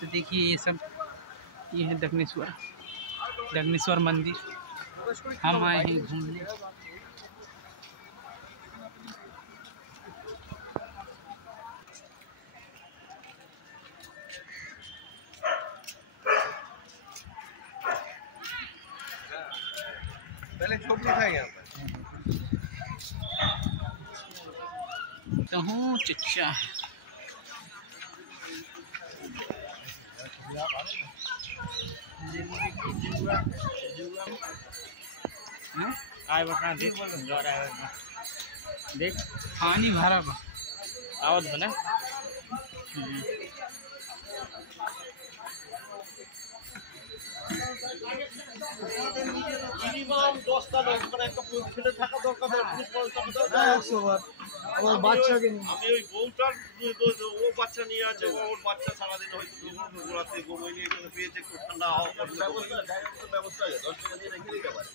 तो देखिए ये है दक्षिणेश्वर मंदिर। हम आए हैं घूमने। पहले छोटी था यहाँ पर। कहूँ चचा देख पानी भरा बा आवत बना। মিনিমাম 10টা লোক মানে একটা ছেলে থাকা দরকার। আমার বাচ্চাকে আমি ওই বউটার ও বাচ্চা নিয়ে আছে, ওর বাচ্চা সারাদিন হয়তো ঘোরাতে ঘুমিয়ে নিয়ে পেয়েছে, একটু ঠান্ডা হাওয়া ব্যবস্থা আছে, 10 টাকা দিয়ে রেখে দিতে পারে।